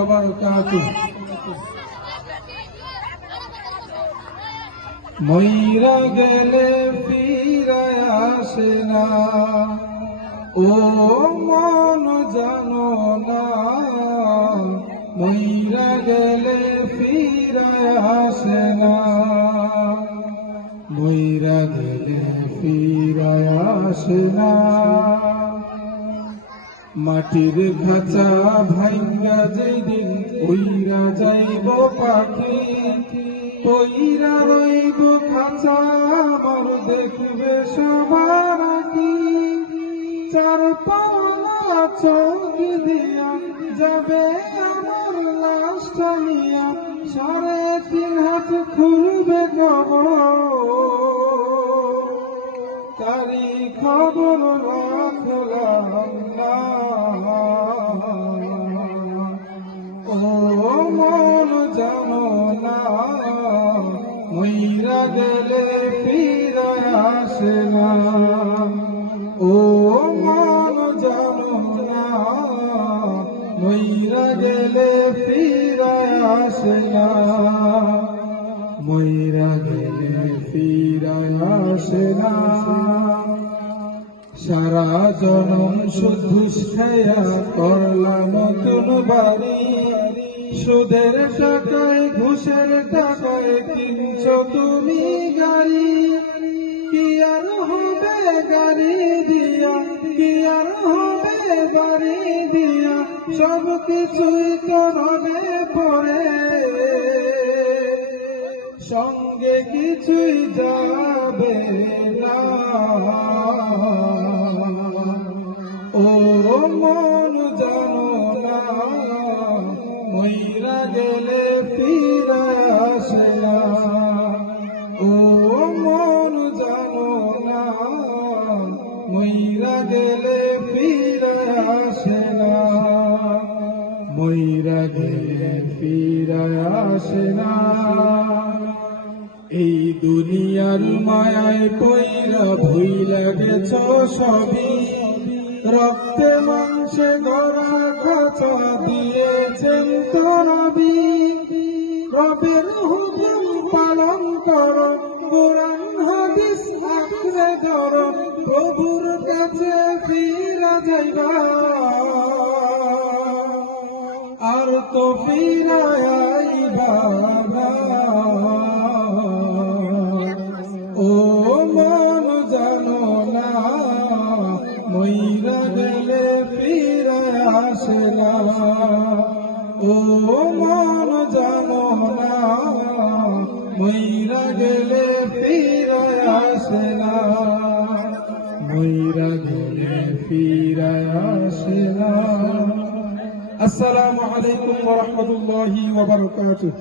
ওয়া বারাকাতুহু। মইরা গেলে ফিরায় আসে না, ও মন জানো না, মইরা গেলে ফিরায় আসে না, মইরা গেলে ফিরায় আসে না। মাটির খাঁচা ভাঙ্গা যেদিন উইরা যাইব পাখি, পইরা রইব খাঁচা আমার দেখবে সবার কি। চার পাওয়া চোখ দিয়া যাবে আমার লাশটা নিয়া, 3.5 হাত খুলবে কবর, তারি খবর রাখলাম না। ও মন জানো না, মইরা গেলে ফিরায় আসে না, ও মন জানো না, মইরা গেলে ফিরায় আসে না, মইরা গেলে ফিরায় আসে না। সারা জনম সুদ খায়া করলাম নতুন বাড়ি, সুদের টাকায় ঘুষের টাকায় কিনছো তুমি গাড়ি। কি আর হবে গাড়ি দিয়া, কি আর হবে বাড়ি দিয়া, সব কিছুই তো হবে পরে, সঙ্গে কিছুই যাবে না। ও মন জানো না, মইরা গেলে ফিরায় আসে না, ও মন জানো না, মইরা গেলে ফিরায় আসে না, মইরা গেলে ফিরায় আসে না। এই দুনিয়ার মায়ায় পইরা ভুইলা গেছ সবই, রক্তে মাংসে গড়া খাঁচা দিয়েছেন তো নবী। রবের হুকুম পালন করো, কোরআন হাদিস আঁকড়ে ধরো, প্রভুর কাছে ফিরা যাইবা, আর তো ফিরায় আইবা না। ও মন জানো না, মইরা গেলে ফিরায় আসে না, ও মন জানো না, মইরা গেলে ফিরায় আসে না, মইরা গেলে ফিরায় আসে না। আসসালামু আলাইকুম ওয়া রাহমাতুল্লাহি ওয়া বারাকাতুহু।